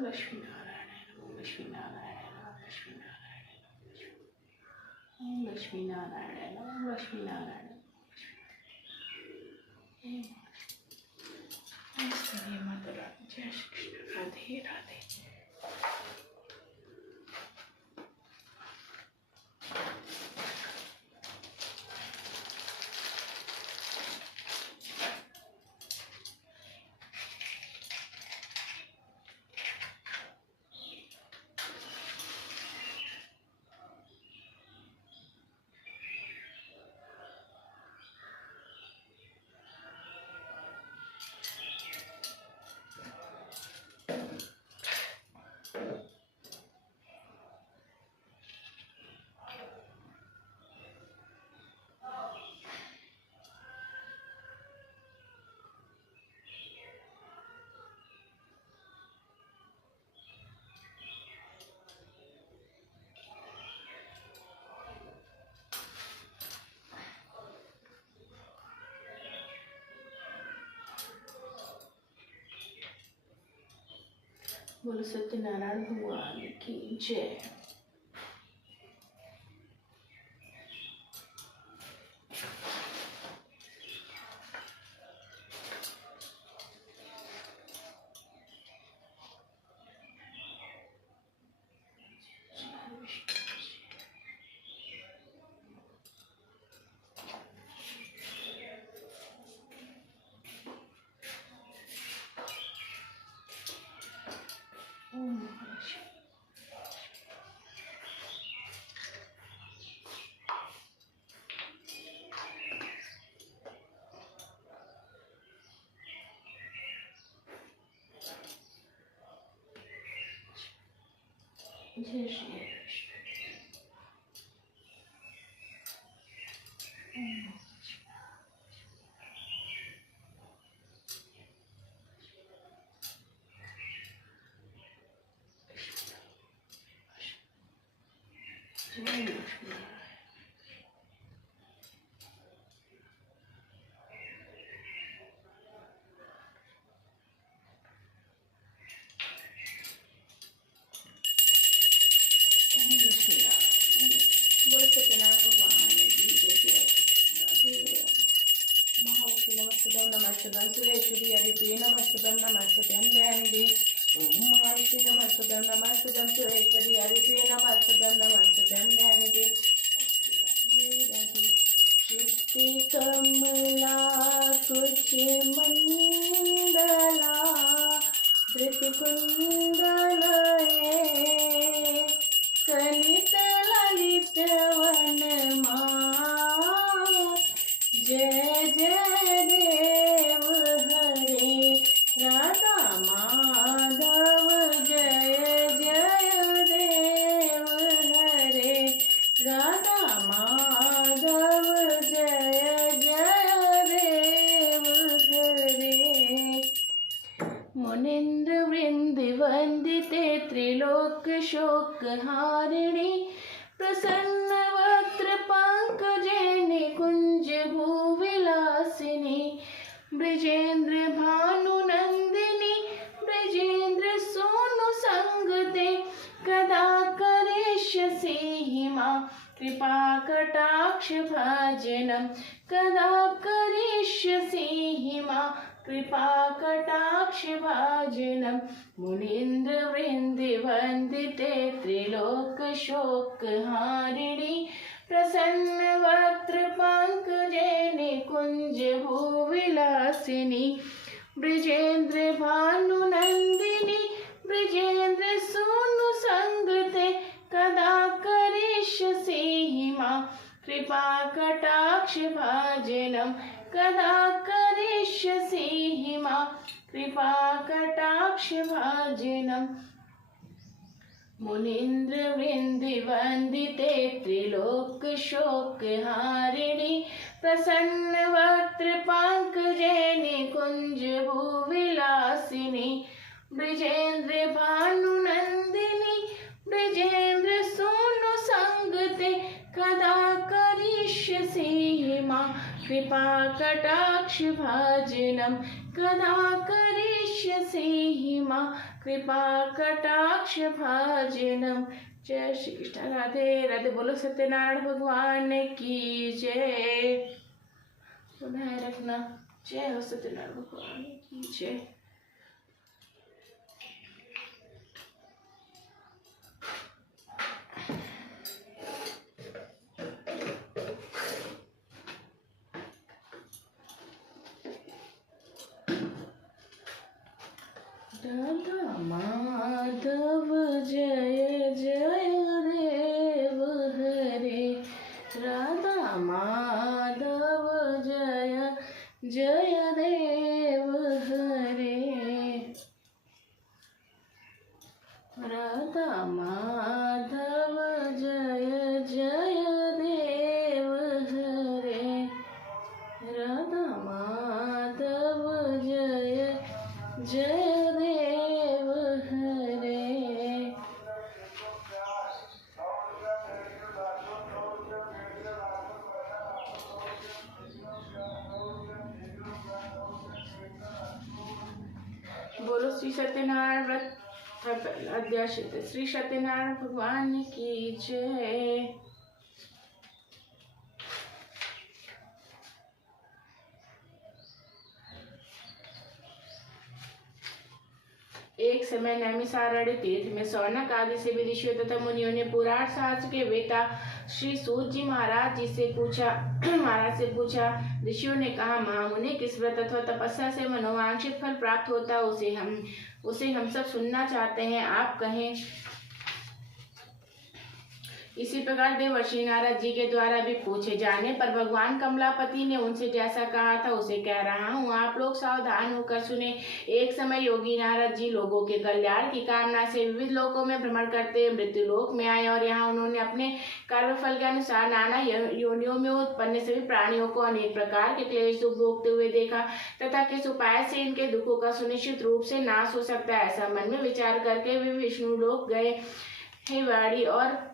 लक्ष्मी नारायण ओम लक्ष्मी नारायण ओम लक्ष्मी नारायण ओम लक्ष्मी नारायण माता रानी जय श्री कृष्ण राधे राधे। बोलो सत्यनारायण भगवान की जय। जय श्री नमस्तुभ्यं सुरेश्वरी हरिप्रिये नमस्तुभ्यं नमस्तुभ्यं दयानिधि ओम महालक्ष्मी नमस्तुभ्यं नमस्तुभ्यं सुरेश्वरी हरिप्रिये नमस्तुभ्यं नमस्तुभ्यं दयानिधि चित्ति कमला कुछ मंडला धृत कुंडल कलित ललित वनमा जय जय देव हरे राधा माधव जय जय देव हरे राधा माधव जय जय देव हरे। मुनीन्द्र वृंद वंदिते त्रिलोक शोक हारिणी प्रसन्न वक्त्र पंकजे निकुंज भूविलासिनी ब्रजेंद्र भानु नंदिनी ब्रजेंद्र सोनु कृपा कटाक्ष भाजनम कदा करिष्यसि मां कृपा कटाक्ष भाजनम मुनीन्द्र वृंदि वंदिते त्रिलोक शोक हारिणी प्रसन्न वक्त्र पंकजे निकुंज भूविलासिनी ब्रजेन्द्र भानुनंदिनी ब्रजेन्द्र सूनु संगते कदा करिष्यसि मां कृपा कटाक्ष भाजनम कदा करिष्यसि मां कृपा कटाक्ष भाजनम मुनीन्द्र वृंदि वंदिते त्रिलोक शोक हारिणी प्रसन्न वक्त्र पंकजे निकुंज भूविलासिनी ब्रजेन्द्र भानुनंदिनी ब्रजेन्द्र सूनु संगते कदा करिष्यसि मां कृपा कटाक्ष भाजनम कदा करिष्यसि मां कृपा कटाक्ष भाजनम। जय श्री कृष्ण। राधे राधे। बोलो सत्यनारायण भगवान की जय। बनाए रखना। जय हो सत्यनारायण भगवान की जय। राधा माधव जय जय देव हरे राधा माधव जय जय देव हरे राधा माधव जय जय देव हरे राधा माधव जय जय बोलो श्री सत्यनारायण व्रत अध्याय श्री सत्यनारायण भगवान की जय। एक समय नैमिषारण्य तीर्थ में सौनक आदि से भी ऋषियों तथा मुनियों ने पुराण शास्त्र के वेता श्री सूत जी महाराज से पूछा। ऋषियों ने कहा, महामुनि, किस व्रत अथवा तपस्या से मनोवांछित फल प्राप्त होता है उसे हम सब सुनना चाहते हैं, आप कहें। इसी प्रकार देवर्षि नारद जी के द्वारा भी पूछे जाने पर भगवान कमलापति ने उनसे जैसा कहा था उसे कह रहा हूँ, आप लोग सावधान होकर सुने। एक समय योगी नारद जी लोगों के कल्याण की कामना से विविध लोकों में भ्रमण करते मृत्यु लोक में आए और यहाँ उन्होंने अपने कर्मफल के अनुसार नाना योनियों में उत्पन्न सभी प्राणियों को अनेक प्रकार के क्लेश दुख भोगते हुए देखा तथा किस उपाय से इनके दुखों का सुनिश्चित रूप से नाश हो सकता है, ऐसा मन में विचार करके वे विष्णु लोक गए। हे वाणी और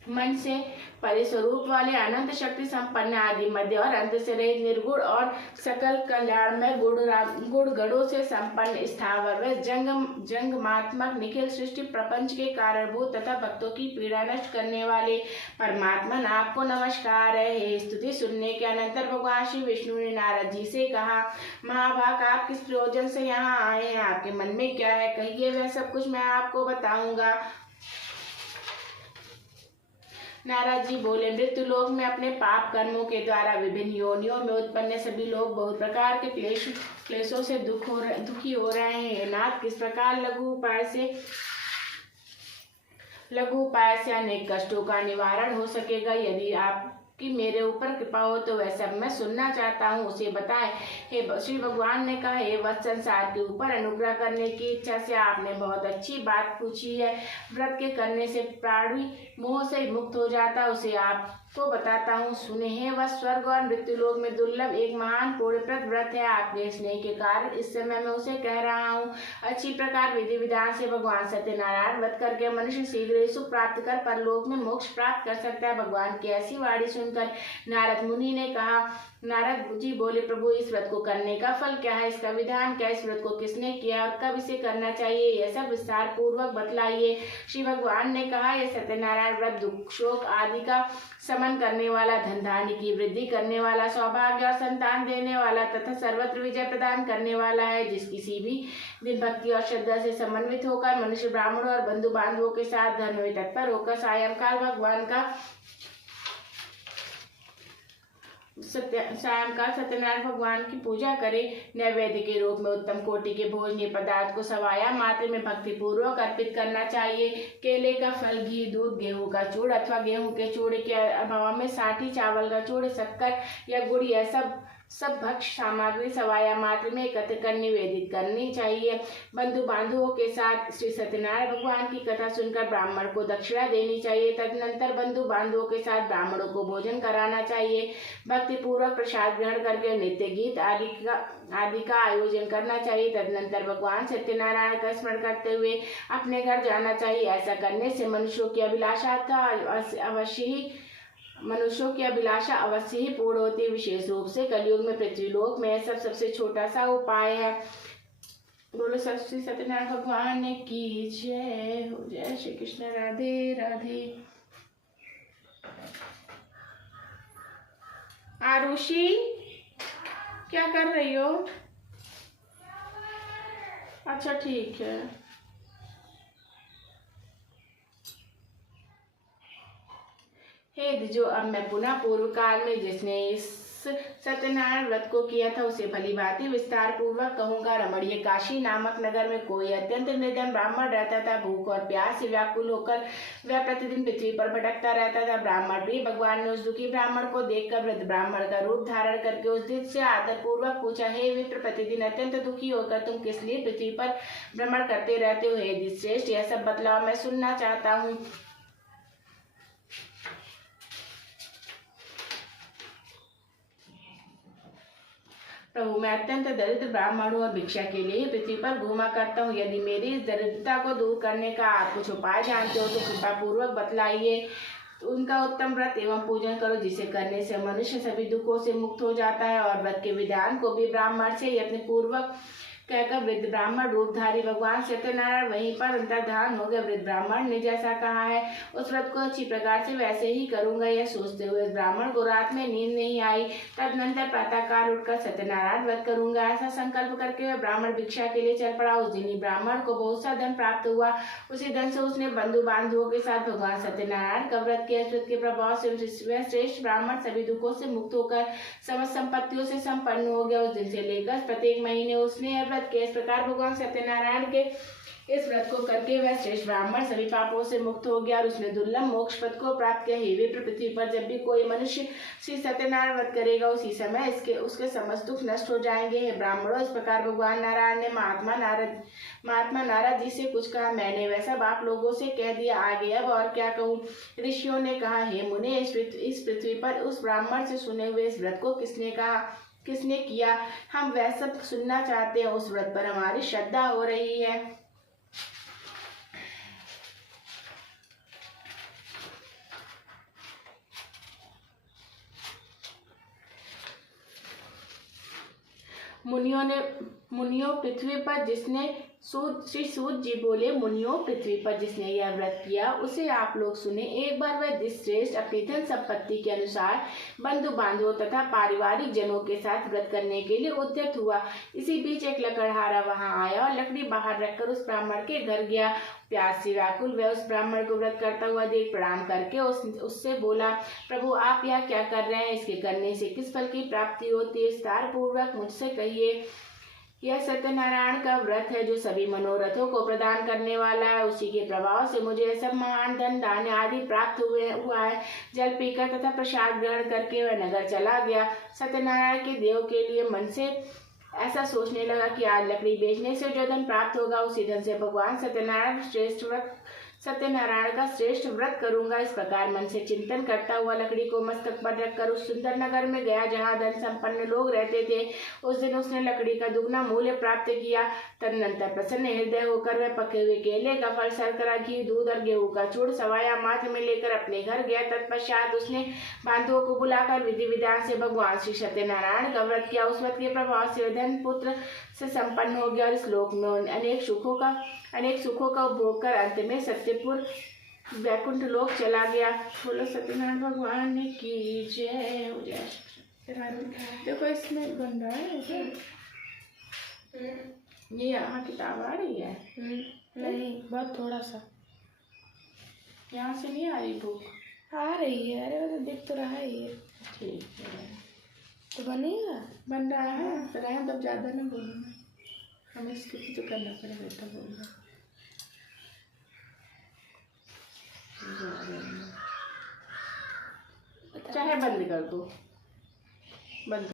मन से परे स्वरूप वाले अनंत शक्ति संपन्न आदि मध्य और अंत से रहित निर्गुण और सकल कल्याण में गुण गणों से संपन्न स्थावर व जंगमात्मक निखिल सृष्टि प्रपंच के कारणभूत तथा भक्तों की पीड़ा नष्ट करने वाले परमात्मन, आपको नमस्कार है। स्तुति सुनने के अनंतर भगवान श्री विष्णु ने नारद जी से कहा, महाभाग, आप किस प्रयोजन से यहाँ आए हैं, आपके मन में क्या है, कहिए, वह सब कुछ मैं आपको बताऊंगा। नारद जी बोले, मृत्यु लोक में अपने पाप कर्मों के द्वारा विभिन्न योनियों में उत्पन्न सभी लोग बहुत प्रकार के क्लेशों से दुखी हो रहे हैं। नाथ, किस प्रकार लघु उपाय से अनेक कष्टों का निवारण हो सकेगा? यदि आपकी मेरे ऊपर कृपा हो तो वह सब मैं सुनना चाहता हूँ, उसे बताएं। हे श्री भगवान ने कहा, हे वत्स, संसार के ऊपर अनुग्रह करने की इच्छा से आपने बहुत अच्छी बात पूछी है। व्रत के करने से प्राणी मोह से मुक्त हो जाता, उसे आपको बताता हूँ, सुने। हे वह स्वर्ग और मृत्यु लोक में दुर्लभ एक महान पुण्यप्रद व्रत है। आपके स्नेह के कारण इस समय मैं उसे कह रहा हूँ। अच्छी प्रकार विधि विधान से भगवान सत्यनारायण व्रत करके मनुष्य शीघ्र ही सुख प्राप्त कर परलोक में मोक्ष प्राप्त कर सकता है। भगवान की ऐसी वाणी सुनकर नारद मुनि ने कहा, नारद जी बोले, प्रभु इस व्रत को करने का फल क्या है, इसका विधान क्या, इस व्रत को किसने किया और कब इसे करना चाहिए, यह सब विस्तार पूर्वक बतलाइए। श्री भगवान ने कहा, यह सत्यनारायण व्रत दुख शोक आदि का समन करने वाला, धन धान्य की वृद्धि करने वाला, सौभाग्य और संतान देने वाला तथा सर्वत्र विजय प्रदान करने वाला है। जिस किसी भी दिन भक्ति और श्रद्धा से समन्वित होकर मनुष्य ब्राह्मणों और बंधु बांधवों के साथ धर्म में तत्पर होकर सायंकाल भगवान का सायंकाल सत्यनारायण भगवान की पूजा करे, नैवेद्य के रूप में उत्तम कोटि के भोजनीय पदार्थ को सवाया मात्र में भक्ति पूर्वक अर्पित करना चाहिए। केले का फल, घी, दूध, गेहूं का चूड़ अथवा गेहूं के चूड़ के अभाव में साठी, चावल का चूड़, शक्कर या गुड़, यह सब भक्ष्य सामग्री सवाया मात्र में एकत्र कर निवेदित करनी चाहिए। बंधु बांधवों के साथ श्री सत्यनारायण भगवान की कथा सुनकर ब्राह्मण को दक्षिणा देनी चाहिए। तदनंतर बंधु बांधवों के साथ ब्राह्मणों को भोजन कराना चाहिए। भक्ति पूर्वक प्रसाद ग्रहण करके नित्य गीत आदि का आयोजन करना चाहिए। तदनंतर भगवान सत्यनारायण का स्मरण करते हुए अपने घर जाना चाहिए। ऐसा करने से मनुष्यों की अभिलाषा अवश्य ही पूर्ण होती है। विशेष रूप से कलयुग में पृथ्वीलोक में सबसे छोटा सा उपाय है। बोलो श्री सत्यनारायण भगवान की जय हो। जय श्री कृष्ण। राधे राधे। आरुषि, क्या कर रही हो? अच्छा ठीक है। हे जो अब मैं पुनः पूर्व काल में जिसने इस सत्यनारायण व्रत को किया था उसे भली भांति विस्तार पूर्वक कहूंगा। रमणीय काशी नामक नगर में कोई अत्यंत निर्धन ब्राह्मण रहता था। भूख और प्यास से व्याकुल होकर वह प्रतिदिन पृथ्वी पर भटकता रहता था। ब्राह्मण प्रिय भगवान ने उस दुखी ब्राह्मण को देखकर वृद्ध ब्राह्मण का रूप धारण करके उस दिन से आदर पूर्वक पूछा, हे विप्र, प्रतिदिन अत्यंत दुखी होकर तुम किस लिए पृथ्वी पर भ्रमण करते रहते हो? हे श्रेष्ठ, यह सब बतलाओ, मैं सुनना चाहता हूँ। प्रभु, मैं अत्यंत दरिद्र ब्राह्मण हूँ और भिक्षा के लिए पृथ्वी पर घूमा करता हूँ। यदि मेरी इस दरिद्रता को दूर करने का आप कुछ उपाय जानते हो तो कृपा पूर्वक बतलाइए। उनका उत्तम व्रत एवं पूजन करो, जिसे करने से मनुष्य सभी दुखों से मुक्त हो जाता है। और व्रत के विधान को भी ब्राह्मण से यत्न पूर्वक कहकर वृद्ध ब्राह्मण रूपधारी भगवान सत्यनारायण वहीं पर अंतर्धान हो गए। वृद्ध ब्राह्मण ने जैसा कहा है उस व्रत को अच्छी प्रकार से वैसे ही करूंगा, यह सोचते हुए ब्राह्मण को रात में नींद नहीं आई। तदनंतर प्रातःकाल उठकर सत्यनारायण व्रत करूंगा, ऐसा संकल्प करके वह ब्राह्मण भिक्षा के लिए चल पड़ा। उस दिन ही ब्राह्मण को बहुत सा धन प्राप्त हुआ। उसी धन से उसने बंधु बांधवों के साथ भगवान सत्यनारायण का व्रत किया। व्रत के प्रभाव से वह श्रेष्ठ ब्राह्मण सभी दुखों से मुक्त होकर समस्त संपत्तियों से संपन्न हो गया। उस दिन से लेकर प्रत्येक महीने उसने के इस प्रकार भगवान सत्यनारायण के इस व्रत को करके वह श्रेष्ठ ब्राह्मण सभी पापों से मुक्त हो गया और उसने दुर्लभ मोक्ष पद को प्राप्त किया। हे विप्र, पृथ्वी पर जब भी कोई मनुष्य श्री सत्यनारायण व्रत करेगा उसी समय उसके समस्त दुख नष्ट हो जाएंगे। हे ब्राह्मणों, इस प्रकार भगवान नारायण ने महात्मा नारद जी से कुछ कहा। मैंने वह सब आप लोगों से कह दिया, आगे अब और क्या कहूँ। ऋषियों ने कहा, हे मुने, इस पृथ्वी पर उस ब्राह्मण से सुने हुए इस व्रत को किसने किया, हम वह सब सुनना चाहते हैं। उस व्रत पर हमारी श्रद्धा हो रही है। मुनियों पृथ्वी पर जिसने श्री सूत जी बोले, मुनियों पृथ्वी पर जिसने यह व्रत किया उसे आप लोग सुने। एक बार वह श्रेष्ठ अपनी धन संपत्ति के अनुसार बंधु बांधवों तथा पारिवारिक जनों के साथ व्रत करने के लिए उद्यत हुआ। इसी बीच एक लकड़हारा वहां आया और लकड़ी बाहर रखकर उस ब्राह्मण के घर गया। प्यास से व्याकुल वह उस ब्राह्मण को व्रत करता हुआ देख प्रणाम करके उससे बोला, प्रभु आप यह क्या कर रहे हैं? इसके करने से किस फल की प्राप्ति होती है? विस्तार पूर्वक मुझसे कहिए। यह सत्यनारायण का व्रत है जो सभी मनोरथों को प्रदान करने वाला है। उसी के प्रभाव से मुझे सब महान धन धान्य आदि प्राप्त हुआ है। जल पीकर तथा प्रसाद ग्रहण करके वह नगर चला गया। सत्यनारायण के देव के लिए मन से ऐसा सोचने लगा कि आज लकड़ी बेचने से जो धन प्राप्त होगा उसी धन से भगवान सत्यनारायण श्रेष्ठ व्रत सत्यनारायण का श्रेष्ठ व्रत करूंगा। इस प्रकार मन से चिंतन करता हुआ लकड़ी को मस्तक पर रखकर उस सुंदर नगर में गया जहाँ धन संपन्न लोग रहते थे। उस दिन उसने लकड़ी का दुगना मूल्य प्राप्त किया। तदनंतर प्रसन्न हृदय होकर वह पके हुए केले का फल, शर्करा, घी, दूध और गेहूं का चूर्ण सवाया माथ में लेकर अपने घर गया। तत्पश्चात उसने बांधुओं को बुलाकर विधि विधान से भगवान श्री सत्यनारायण का व्रत किया। उस व्रत के प्रभाव से धन पुत्र से संपन्न हो गया और इस लोक में अनेक सुखों का उपभोग कर अंत में सत्यपुर वैकुंठ लोक चला गया। बोलो सत्यनारायण भगवान की जय हो। जय देखो इसमें बन रहा है ये यहाँ किताब आ रही है। नहीं, बहुत थोड़ा सा। यहाँ से नहीं आ रही बुक? आ रही है। अरे वो तो दिख तो रहा है ये। ठीक है, तो बनेगा। बन रहा है। रहने तब ज़्यादा ना बोलना, हमें इसके तो करना पड़ेगा तब बोलना। चाहे बंद कर दो, बंद।